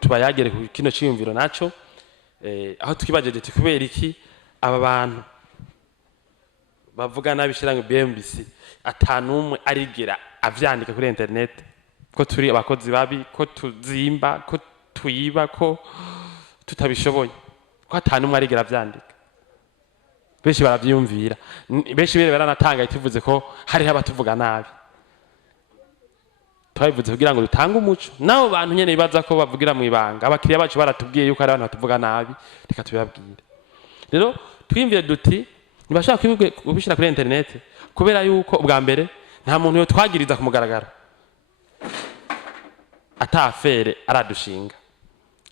tubayagere ku kino ciyumviro naco aho tukibajeje kubera iki aba bantu bavuga nabishiranga BMBC atanumwe arigera avyandika kuri internet ko turi abakozi babi ko tuzimba ko tuyiba ko tutabishoboye ko atanumwe arigera avyandika benshi baravyumvira benshi bere baranatanga itivuze ko hari abatuvuga nabi twabivuze kugira ngo dutange umuco nabo bantu nyene bibaza ko bavugira mu ibanga abakiriya bacu baratubwiye yuko ari abantu batuvuga nabi reka tubabwire rero twimvire duti ntibashaka kubishira kuri internet kubera yuko ubwa mbere nta muntu yo twagiriza ku mugaragaro atafere aradushinga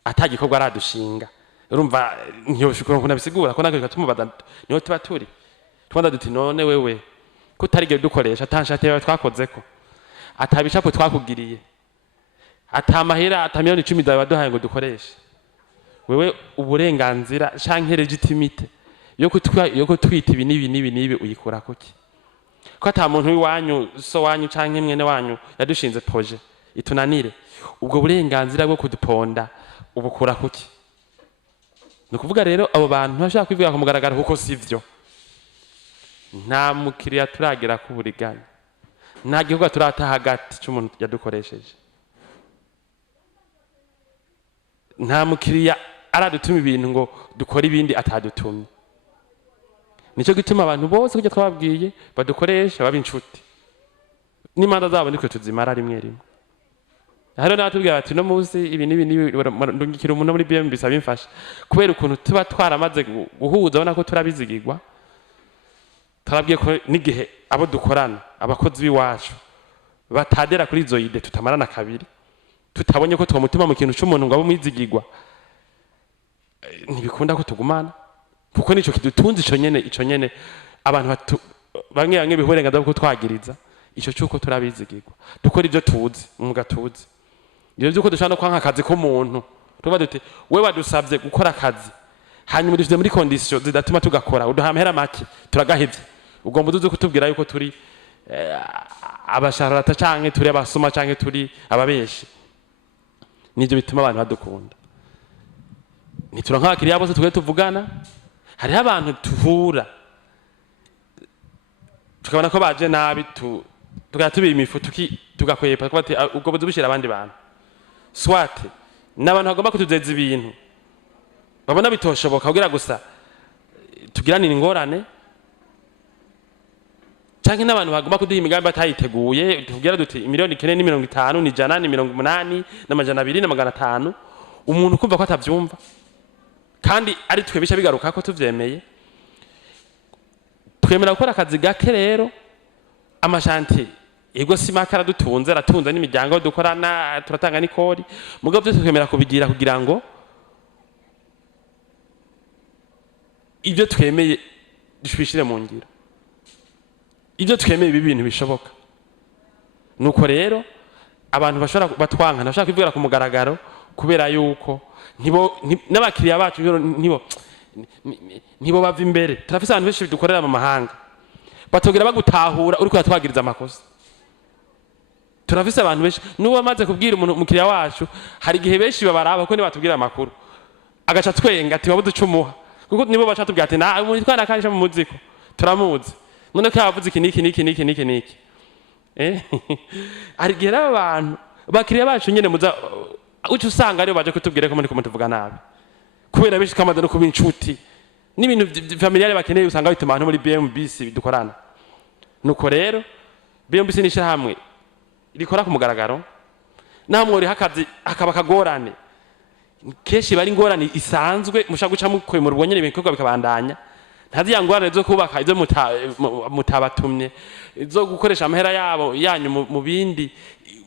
atagikorwa aradushinga urumva ntiyoshukura kuna bisigura ko nakwe tumubaza niho tuba turi twanda duti none wewe kutarigera dukoresha atanshate yawe twakozeko atabishapo twakugiriye atamahera atamiliyoni 10 zawe waduhaye ngo dukoreshe wewe uburenganzira canke legitimite yo twita ibi nibi uyikora kuki ko ata muntu wiwanyu so wanyu canke mwene wanyu yadushinze projet itunanire ubwo burenganzira bwo kuduponda ubukura kuki nukuvuga rero abo bantu bashaka kwivuga ku mugaragaro kuko sivyo nta mukiriya turagera ku buriganya nta gihugu turata hagati cy'umuntu yadukoresheje nta mukiriya aradutuma ibintu ngo dukora ibindi atadutumye nico gituma abantu bose kujya twababwiye badukoresha baba inshuti n'imanda zabo niko tuzimara rimwe rimwe haro natubwira ati no muzi ibi ndungikira umuntu muri BMBC abimfasha kubera ukuntu tuba twaramaze guhuza ubona ko turabizigirwa tarabwiye ko nigihe abo dukorana abakozi biwacu batadera kuri izo ide tutamarana kabiri tutabonye ko twamutuma mu kintu cy'umuntu ngo abo mwizigirwa ntibikunda ko tugumana kuko nico kidutunze ico nyene abantu bamwe bihurenga ko twagiriza ico cyuko turabizigirwa dukora ibyo tuzi umwuga tuzi iyo byuko dushana kwanka akazi ko muntu tuba duti we badusabye gukora akazi hanyuma dufite muri condition zidatuma tugakora uduhamera make turagahevye ugomba uzuze kutubwira yuko turi abasharata canke turi abasoma canke turi ababeshi nivyo bituma abantu badukunda nituranka abakiriya bose tugwe tuvugana hari abantu tuhura tukabona ko baje nabi tugatubiye imifu tugakwepa ko bati ubwo buzubushira abandi bantu swate n'abantu bagomba kutuzeza ibintu babona bitoshoboka kugira gusa tugiranira ingorane canke n'abantu bagomba kuduha imigambi batayiteguye tuvugira duti miliyoni 450 ni 180 n'amajana 200 umuntu kumva ko atavyumva kandi ari twebisha bigaruka ko tuvyemeye twemera gukora akazi gake rero amashanti ego simakara dutunze aratunze n'imiryango dukorana turatanga n'ikori mugabo byo twemera kubigira kugira ngo ibyo twemeye dushishire mu ngiro ibyo twemeye ibi bintu bishoboka nuko rero abantu bashobora batwanka ntashaka kwivugira ku mugaragaro kubera yuko n'abakiriya bacu nibo bava imbere turafise abantu benshi dukorera mu mahanga batogera bagutahura uri kwatwagiriza amakosa turafise abantu benshi nuwo amaze kubwira umuntu umukiriya wacu hari gihe benshi babaraba ko nibatubwira amakuru agaca twenga ati wabuze cumuha kuko nibo bacha tubwira ati na umuntu twana kanisha mu muziko turamuzi none ko yavuze iki niki ari gihe abantu bakiriya bacu nyene muza ucu usanga ariyo baje kutubwira ko muri kumutuvuga nabi kubera benshi kamaze no kuba inshuti n'ibintu familiale bakeneye usanga bituma abantu muri BMBC dukorana nuko rero BMBC nisha hamwe rikora ku mugaragaro namwe uri hakazi akaba kagorane keshi bari ngorane isanzwe mushaka guca mukwe mu rubonye ibikorwa bikabandanya ntazi yangorane zo kubaka izo mutabatumye izo gukoresha amahera yabo yanyu mu bindi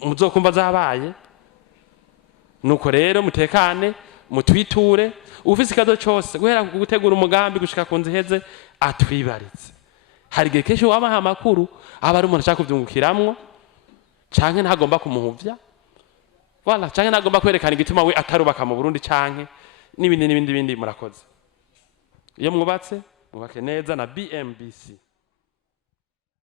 muzokumva zabaye nuko rero mutekane mutwiture ufise ikazo cyose guhera gutegura umugambi gushika kunze heze atwibaritse hari gihe keshi wamaha amakuru aba ari umuntu ashaka kuvyungukiramwo canke ntagomba kumuhuvya wala canke ntagomba kwerekana igituma we atarubaka mu Burundi canke n'ibindi murakoze iyo mwubatse mubake neza na BMBC.